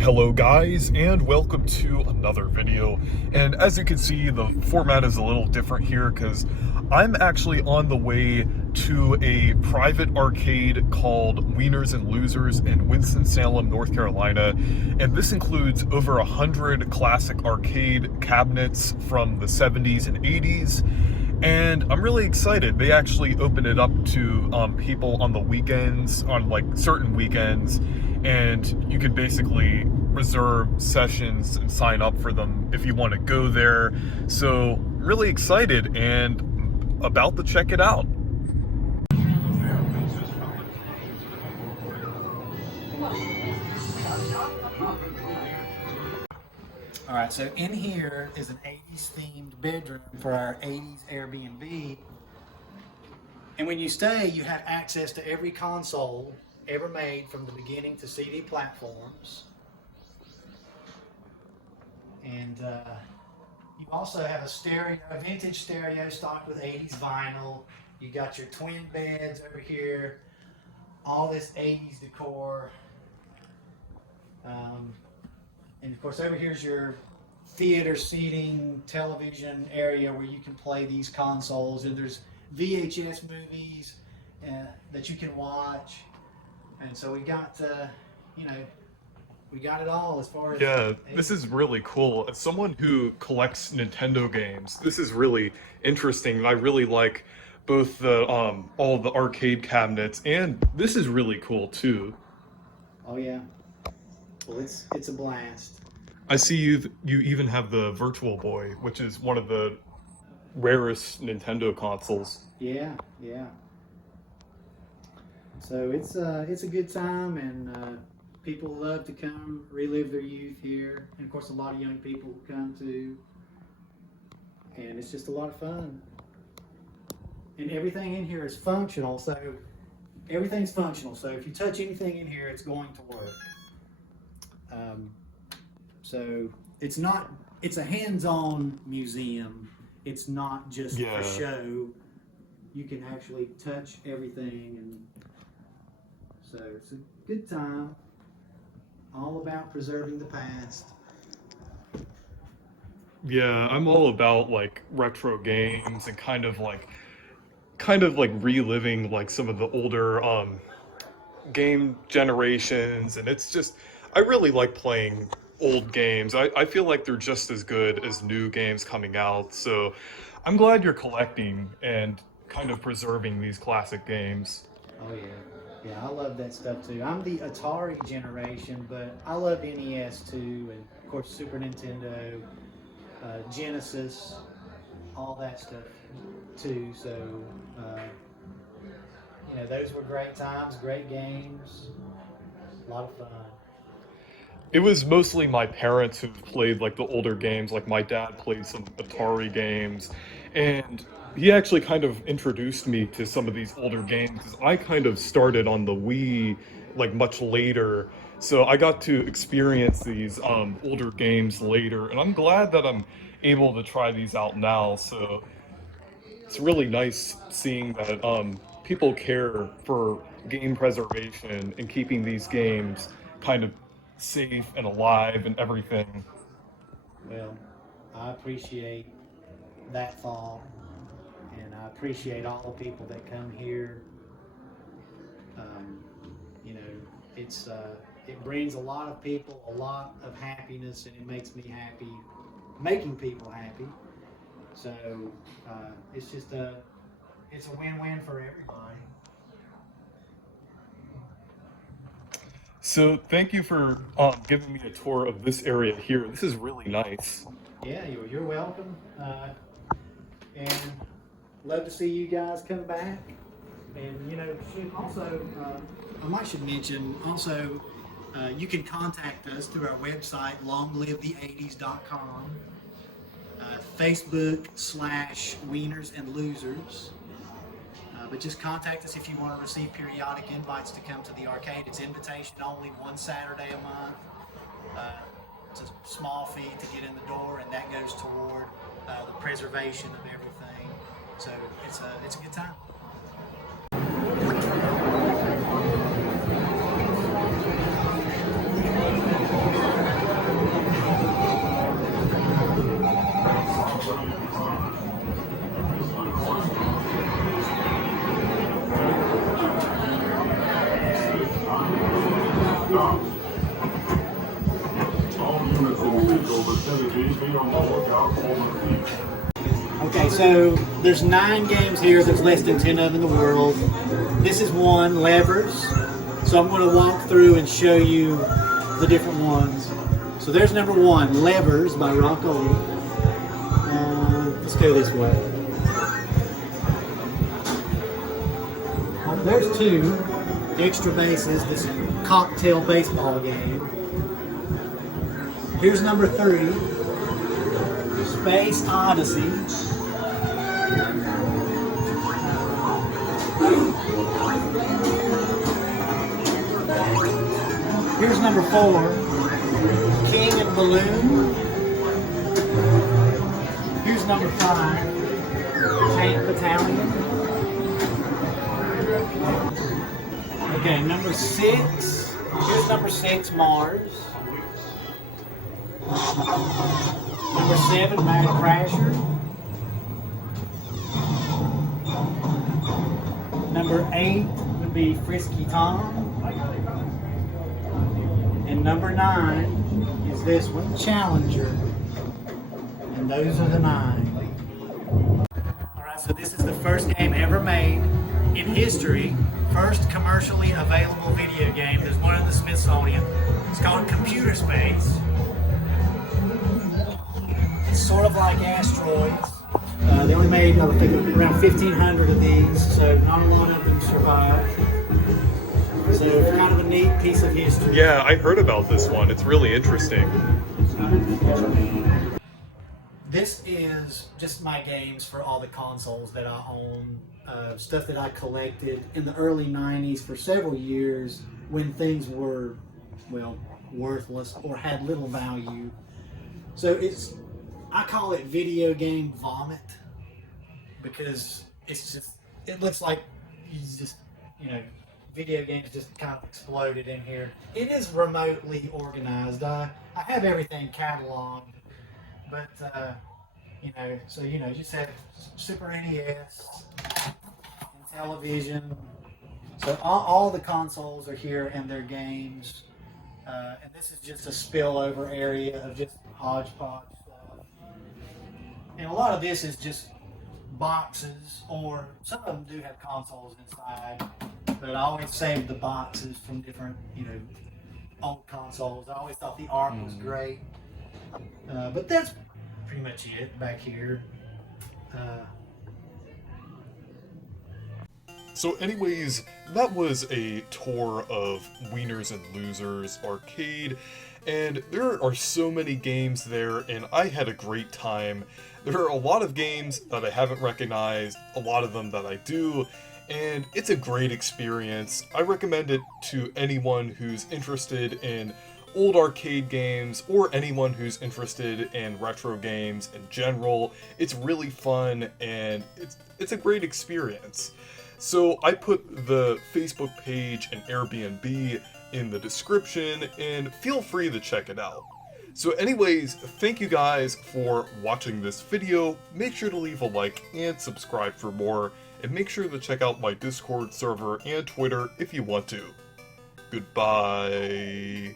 Hello guys, and welcome to another video. And as you can see, the format is a little different here because I'm actually on the way to a private arcade called Wieners and Losers in Winston-Salem, North Carolina. And this includes over 100 classic arcade cabinets from the 70s and 80s. And I'm really excited. They actually open it up to people on the weekends, on like certain weekends, and you could basically reserve sessions and sign up for them if you want to go there. So really excited and about to check it out. All right, so in here is an 80s themed bedroom for our 80s Airbnb. And when you stay, you have access to every console ever made from the beginning to CD platforms. And you also have a stereo, a vintage stereo stocked with 80s vinyl. You got your twin beds over here, all this 80s decor. And of course over here's your theater seating, television area where you can play these consoles, and there's VHS movies that you can watch. And so we got, we got it all as far as... Yeah, this is really cool. As someone who collects Nintendo games, this is really interesting. I really like both the all the arcade cabinets, and this is really cool too. Oh yeah. Well, it's a blast. I see you even have the Virtual Boy, which is one of the rarest Nintendo consoles. Yeah, yeah. So it's a good time, and people love to come relive their youth here. And of course, a lot of young people come too. And it's just a lot of fun. And everything in here is functional, so everything's functional. So if you touch anything in here, it's going to work. So it's a hands-on museum. It's not just for show. You can actually touch everything, and so it's a good time. All about preserving the past. Yeah, I'm all about like retro games and kind of like reliving like some of the older game generations, and it's just I really like playing old games. I feel like they're just as good as new games coming out, so I'm glad you're collecting and kind of preserving these classic games. Oh yeah, yeah, I love that stuff too. I'm the Atari generation, but I love NES too, and of course Super Nintendo, Genesis, all that stuff too. So those were great times, great games, a lot of fun. It was mostly my parents who played like the older games. Like my dad played some Atari games, and he actually kind of introduced me to some of these older games because I kind of started on the Wii like much later. So I got to experience these older games later, and I'm glad that I'm able to try these out now. So it's really nice seeing that people care for game preservation and keeping these games kind of safe and alive and everything. Well, I appreciate that thought, and I appreciate all the people that come here. It brings a lot of people a lot of happiness, and it makes me happy making people happy. So it's just it's a win-win for everybody. So thank you for giving me a tour of this area here. This is really nice. Yeah, you're welcome. And love to see you guys come back. And also, I should mention also, you can contact us through our website, longliveth80s.com, Facebook/Wieners and Losers. But just contact us if you want to receive periodic invites to come to the arcade. It's invitation only, one Saturday a month. It's a small fee to get in the door, and that goes toward the preservation of everything. So it's a good time. Okay, so there's 9 games here. There's less than 10 of them in the world. This is one, Levers. So I'm going to walk through and show you the different ones. So there's number 1, Levers by Rocco. Let's go this way. There's 2 extra bases, this cocktail baseball game. Here's number 3, Space Odyssey. Here's number 4, King and Balloon. Here's number 5, Tank Battalion. Okay, number 6. Here's number 6, Mars. Number 7, Mad Crasher. Number 8 would be Frisky Tom. And number 9 is this one, Challenger. And those are the 9. Alright, so this is the first game ever made in history. First commercially available video game. There's one in the Smithsonian. It's called Computer Space. It's sort of like Asteroids. They only made, I think, around 1,500 of these, so not a lot of them survived. So it's kind of a neat piece of history. Yeah, I heard about this one. It's really interesting. This is just my games for all the consoles that I own. Stuff that I collected in the early 90s for several years when things were, well, worthless or had little value. So I call it video game vomit because it looks like video games just kind of exploded in here. It is remotely organized. I have everything cataloged, but you just have Super NES and television. So all the consoles are here and their games, and this is just a spillover area of just hodgepodge stuff. And a lot of this is just boxes, or some of them do have consoles inside, but I always saved the boxes from different, old consoles. I always thought the art was great, but that's pretty much it back here. So anyways, that was a tour of Wieners and Losers Arcade, and there are so many games there, and I had a great time. There are a lot of games that I haven't recognized, a lot of them that I do, and it's a great experience. I recommend it to anyone who's interested in old arcade games, or anyone who's interested in retro games in general. It's really fun, and it's a great experience. So I put the Facebook page and Airbnb in the description, and feel free to check it out. So anyways, thank you guys for watching this video. Make sure to leave a like and subscribe for more, and make sure to check out my Discord server and Twitter if you want to. Goodbye.